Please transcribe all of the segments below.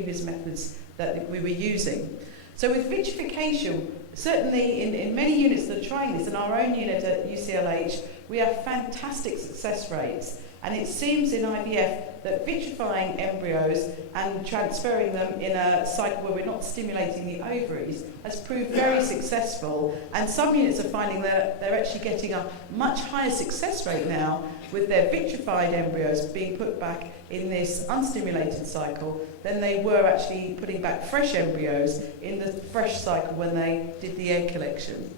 previous methods that we were using. So with vitrification, certainly in many units that are trying this, in our own unit at UCLH, we have fantastic success rates. And it seems in IVF that vitrifying embryos and transferring them in a cycle where we're not stimulating the ovaries has proved very successful. And some units are finding that they're actually getting a much higher success rate now with their vitrified embryos being put back in this unstimulated cycle than they were actually putting back fresh embryos in the fresh cycle when they did the egg collection.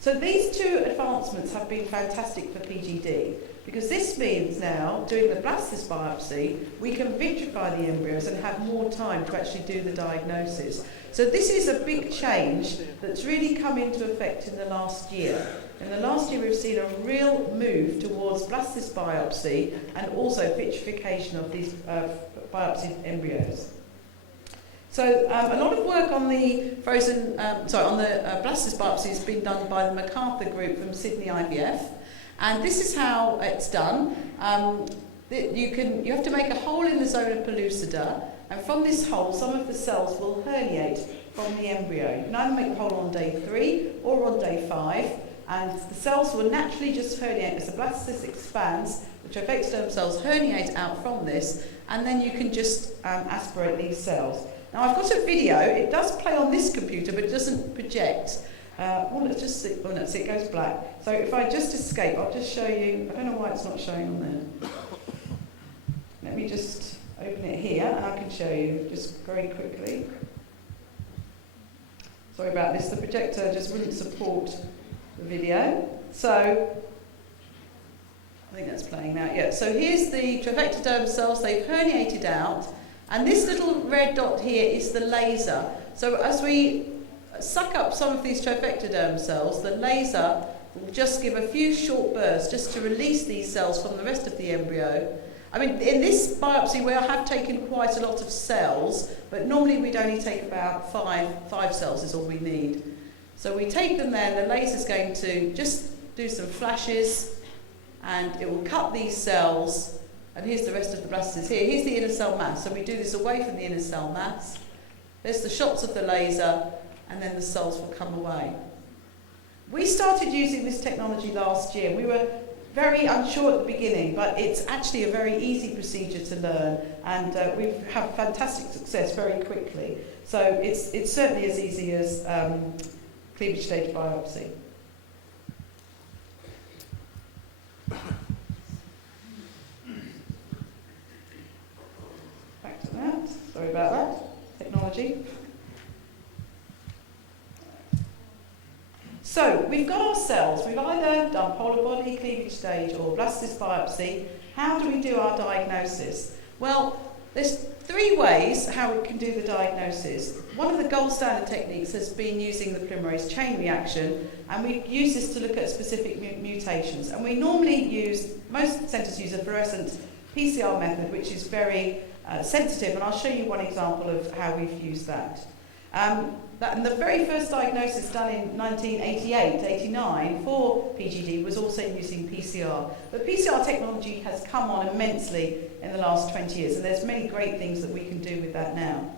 So these two advancements have been fantastic for PGD, because this means now, doing the blastocyst biopsy, we can vitrify the embryos and have more time to actually do the diagnosis. So this is a big change that's really come into effect in the last year. In the last year, we've seen a real move towards blastocyst biopsy and also vitrification of these biopsied embryos. So a lot of work on the blastocyst biopsy has been done by the MacArthur group from Sydney IVF, and this is how it's done. You have to make a hole in the zona pellucida, and from this hole, some of the cells will herniate from the embryo. You can either make the hole on day 3 or on day 5, and the cells will naturally just herniate as the blastocyst expands. The trophectoderm cells herniate out from this, and then you can just aspirate these cells. Now I've got a video, it does play on this computer but it doesn't project. Well, let's just see, oh no, see, it goes black. So if I just escape, I'll just show you, I don't know why it's not showing on there. Let me just open it here and I can show you just very quickly. Sorry about this, the projector just wouldn't support the video. So, I think that's playing now, yeah. So here's the trophectoderm cells, they've herniated out. And this little red dot here is the laser. So as we suck up some of these trophectoderm cells, the laser will just give a few short bursts just to release these cells from the rest of the embryo. I mean, in this biopsy we have taken quite a lot of cells, but normally we'd only take about five cells is all we need. So we take them there, the laser's going to just do some flashes, and it will cut these cells. And here's the rest of the blastocysts here. Here's the inner cell mass. So we do this away from the inner cell mass. There's the shots of the laser, and then the cells will come away. We started using this technology last year. We were very unsure at the beginning, but it's actually a very easy procedure to learn, and we've had fantastic success very quickly. So it's certainly as easy as cleavage stage biopsy. Sorry about that, technology. So, we've got our cells. We've either done polar body, cleavage stage, or blastocyst biopsy. How do we do our diagnosis? Well, there's 3 ways how we can do the diagnosis. One of the gold standard techniques has been using the polymerase chain reaction, and we use this to look at specific mutations. And we normally use, most centres use a fluorescent PCR method, which is very sensitive, and I'll show you one example of how we've used that. And the very first diagnosis done in 1988-89 for PGD was also using PCR. But PCR technology has come on immensely in the last 20 years, and there's many great things that we can do with that now.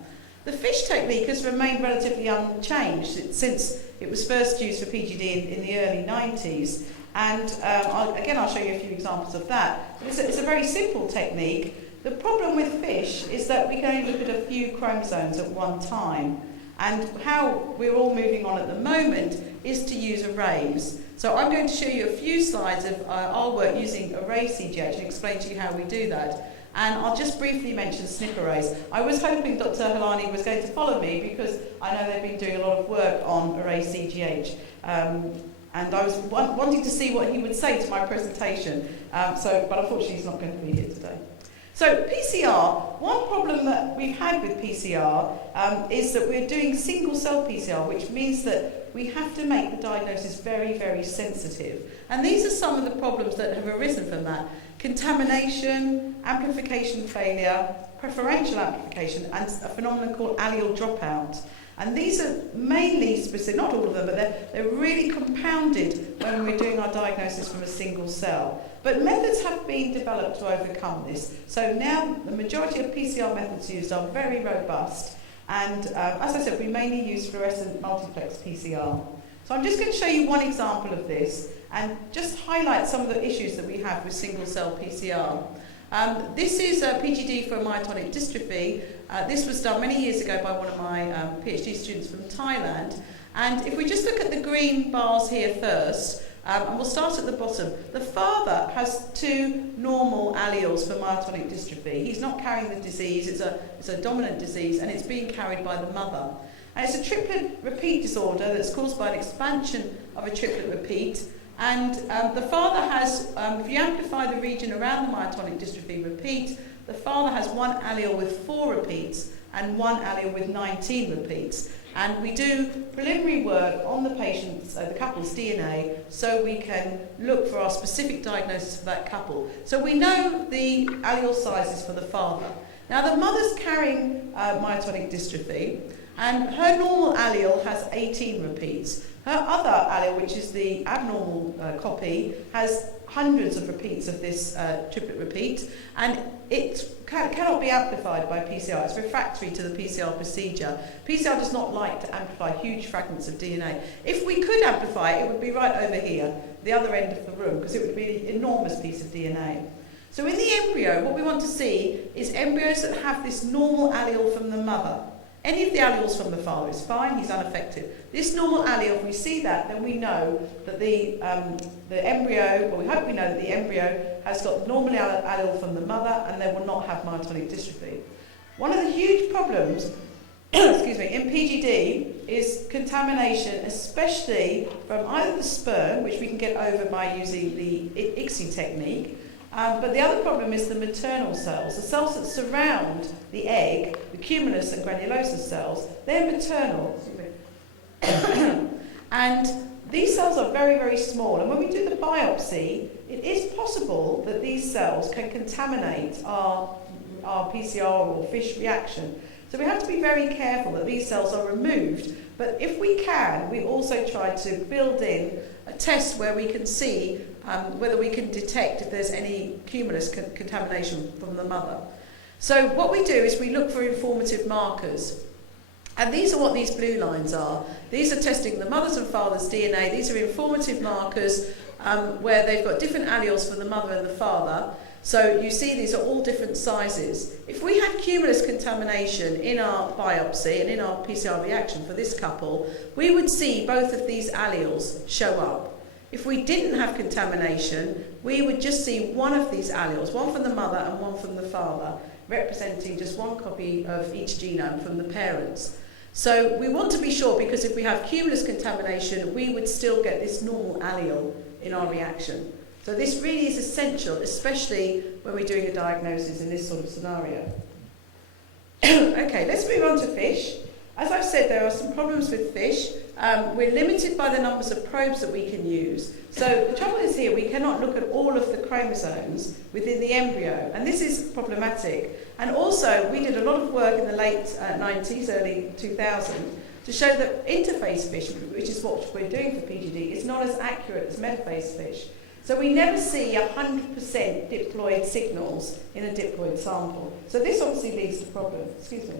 The FISH technique has remained relatively unchanged since it was first used for PGD in the early 90s. And I'll show you a few examples of that. But it's a very simple technique. The problem with FISH is that we can only look at a few chromosomes at one time. And how we're all moving on at the moment is to use arrays. So I'm going to show you a few slides of our work using array CGH and explain to you how we do that. And I'll just briefly mention SNP arrays. I was hoping Dr. Halani was going to follow me because I know they've been doing a lot of work on array CGH. And I was wanting to see what he would say to my presentation, but unfortunately he's not going to be here today. So PCR, one problem that we've had with PCR is that we're doing single cell PCR, which means that we have to make the diagnosis very, very sensitive. And these are some of the problems that have arisen from that. Contamination, amplification failure, preferential amplification, and a phenomenon called allele dropout. And these are mainly specific, not all of them, but they're really compounded when we're doing our diagnosis from a single cell. But methods have been developed to overcome this. So now the majority of PCR methods used are very robust. And as I said, we mainly use fluorescent multiplex PCR. So I'm just going to show you one example of this and just highlight some of the issues that we have with single cell PCR. This is a PGD for myotonic dystrophy. This was done many years ago by one of my PhD students from Thailand. And if we just look at the green bars here first, and we'll start at the bottom. The father has 2 normal alleles for myotonic dystrophy. He's not carrying the disease, it's a dominant disease, and it's being carried by the mother. And it's a triplet repeat disorder that's caused by an expansion of a triplet repeat. And the father has, if you amplify the region around the myotonic dystrophy repeat, the father has 1 allele with 4 repeats and 1 allele with 19 repeats. And we do preliminary work on the patient's, the couple's DNA, so we can look for our specific diagnosis for that couple. So we know the allele sizes for the father. Now the mother's carrying myotonic dystrophy, and her normal allele has 18 repeats. Her other allele, which is the abnormal copy, has hundreds of repeats of this triplet repeat, and it cannot be amplified by PCR. It's refractory to the PCR procedure. PCR does not like to amplify huge fragments of DNA. If we could amplify it, it would be right over here, the other end of the room, because it would be an enormous piece of DNA. So in the embryo, what we want to see is embryos that have this normal allele from the mother. Any of the alleles from the father is fine, he's unaffected. This normal allele, if we see that, then we know that the embryo, well, we hope we know that the embryo has got the normal allele from the mother and they will not have myotonic dystrophy. One of the huge problems excuse me, in PGD is contamination, especially from either the sperm, which we can get over by using the ICSI technique, but the other problem is the maternal cells, the cells that surround the egg, the cumulus and granulosa cells. They're maternal. And these cells are very, very small. And when we do the biopsy, it is possible that these cells can contaminate our PCR or FISH reaction. So we have to be very careful that these cells are removed. But if we can, we also try to build in a test where we can see whether we can detect if there's any cumulus contamination from the mother. So what we do is we look for informative markers. And these are what these blue lines are. These are testing the mother's and father's DNA. These are informative markers where they've got different alleles for the mother and the father. So you see these are all different sizes. If we had cumulus contamination in our biopsy and in our PCR reaction for this couple, we would see both of these alleles show up. If we didn't have contamination, we would just see one of these alleles, one from the mother and one from the father, representing just one copy of each genome from the parents. So we want to be sure, because if we have cumulus contamination, we would still get this normal allele in our reaction. So this really is essential, especially when we're doing a diagnosis in this sort of scenario. Okay, let's move on to FISH. As I've said, there are some problems with FISH. We're limited by the numbers of probes that we can use. So the trouble is here, we cannot look at all of the chromosomes within the embryo, and this is problematic. And also, we did a lot of work in the late 90s, early 2000s, to show that interface FISH, which is what we're doing for PGD, is not as accurate as metaphase FISH. So we never see 100% diploid signals in a diploid sample. So this obviously leads to problems. Excuse me.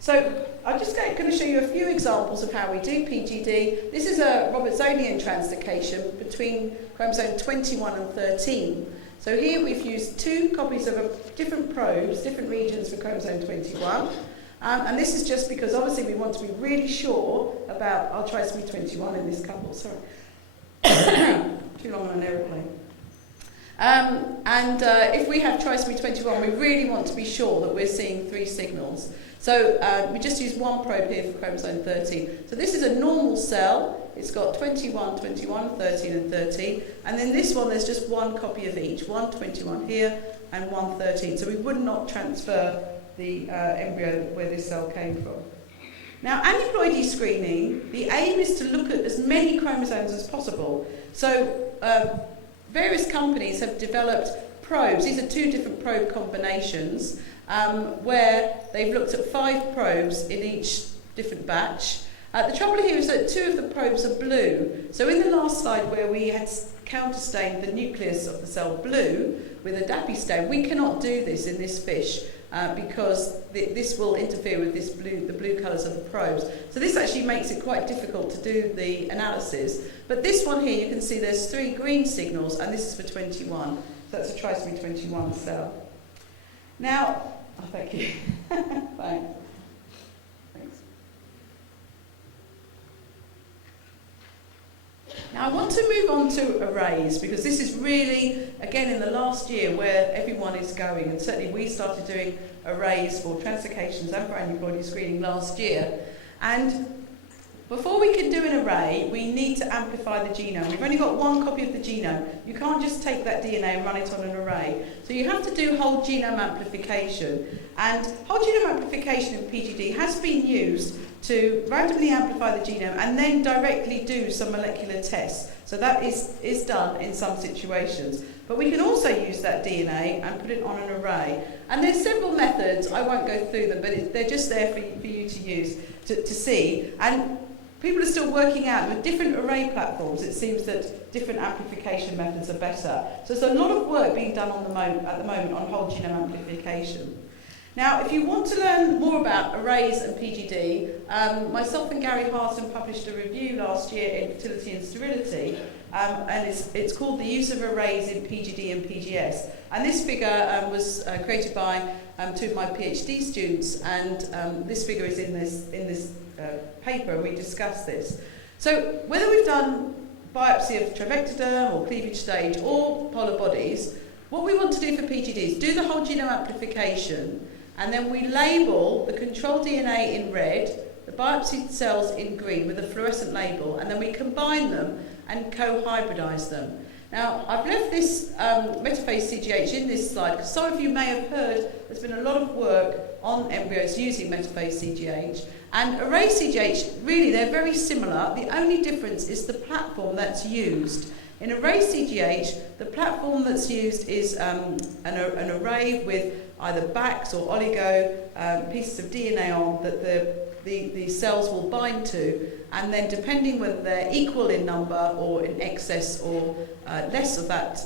So I'm just going to show you a few examples of how we do PGD. This is a Robertsonian translocation between chromosome 21 and 13. So here we've used 2 copies of different probes, different regions for chromosome 21. And this is just because obviously we want to be really sure about our trisomy 21 in this couple. Sorry. Too long on an aeroplane. If we have trisomy 21, we really want to be sure that we're seeing 3 signals. So we just use 1 probe here for chromosome 13. So this is a normal cell. It's got 21, 21, 13 and 13. And then this one, there's just 1 copy of each. 1 21 here and 1 13. So we would not transfer the embryo where this cell came from. Now, aneuploidy screening, the aim is to look at as many chromosomes as possible. So various companies have developed probes. These are 2 different probe combinations where they've looked at 5 probes in each different batch. The trouble here is that 2 of the probes are blue. So in the last slide where we had counterstained the nucleus of the cell blue with a DAPI stain, we cannot do this in this fish because this will interfere with the blue colours of the probes. So this actually makes it quite difficult to do the analysis. But this one here, you can see there's 3 green signals, and this is for 21. So that's a trisomy 21 cell. Now, oh, thank you. Thanks. Now I want to move on to arrays, because this is really, again, in the last year where everyone is going, and certainly we started doing arrays for translocations and for aneuploidy screening last year. And before we can do an array, we need to amplify the genome. We've only got 1 copy of the genome. You can't just take that DNA and run it on an array. So you have to do whole genome amplification. And whole genome amplification in PGD has been used to randomly amplify the genome and then directly do some molecular tests. So that is done in some situations. But we can also use that DNA and put it on an array. And there's several methods, I won't go through them, but they're just there for you to use, to see. And people are still working out with different array platforms. It seems that different amplification methods are better. So there's a lot of work being done at the moment on whole genome amplification. Now, if you want to learn more about arrays and PGD, myself and Gary Harton published a review last year in Fertility and Sterility, and it's called The Use of Arrays in PGD and PGS. And this figure was created by 2 of my PhD students, and this figure is in this paper, and we discussed this. So whether we've done biopsy of trivectoderm or cleavage stage or polar bodies, what we want to do for PGD is do the whole genome amplification, and then we label the control DNA in red, the biopsied cells in green with a fluorescent label, and then we combine them and co-hybridize them. Now, I've left this metaphase CGH in this slide because some of you may have heard there's been a lot of work on embryos using metaphase CGH, and array CGH, really, they're very similar. The only difference is the platform that's used. In array CGH, the platform that's used is an array with either BACs or oligo pieces of DNA on that the cells will bind to, and then depending whether they're equal in number or in excess or less of that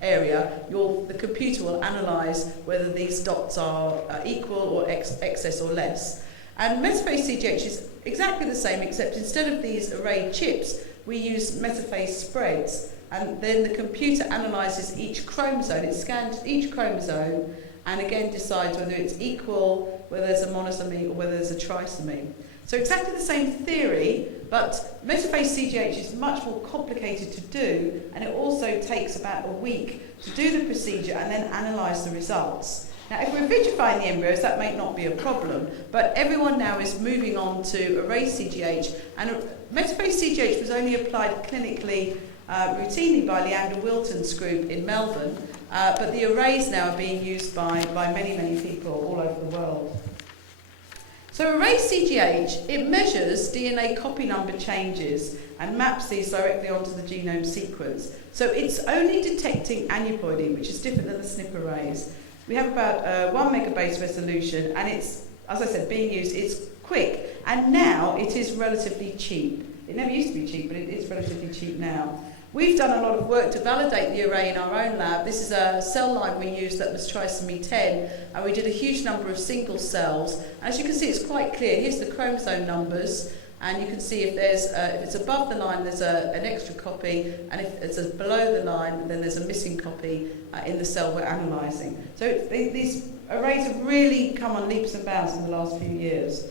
area, the computer will analyse whether these dots are equal or excess or less. And metaphase CGH is exactly the same, except instead of these array chips, we use metaphase spreads, and then the computer analyses each chromosome. It scans each chromosome and again decides whether it's equal, whether there's a monosomy or whether there's a trisomy. So exactly the same theory, but metaphase CGH is much more complicated to do, and it also takes about a week to do the procedure and then analyse the results. Now, if we're vitrifying the embryos, that may not be a problem, but everyone now is moving on to array CGH, and metaphase CGH was only applied clinically routinely by Leander Wilton's group in Melbourne, but the arrays now are being used by many, many people all over the world. So array CGH, it measures DNA copy number changes and maps these directly onto the genome sequence. So it's only detecting aneuploidy, which is different than the SNP arrays. We have about 1 megabase resolution, and it's, as I said, being used. It's quick, and now it is relatively cheap. It never used to be cheap, but it is relatively cheap now. We've done a lot of work to validate the array in our own lab. This is a cell line we used that was trisomy 10, and we did a huge number of single cells. As you can see, it's quite clear. Here's the chromosome numbers, and you can see if it's above the line, there's an extra copy, and if it's below the line, then there's a missing copy in the cell we're analysing. So these arrays have really come on leaps and bounds in the last few years.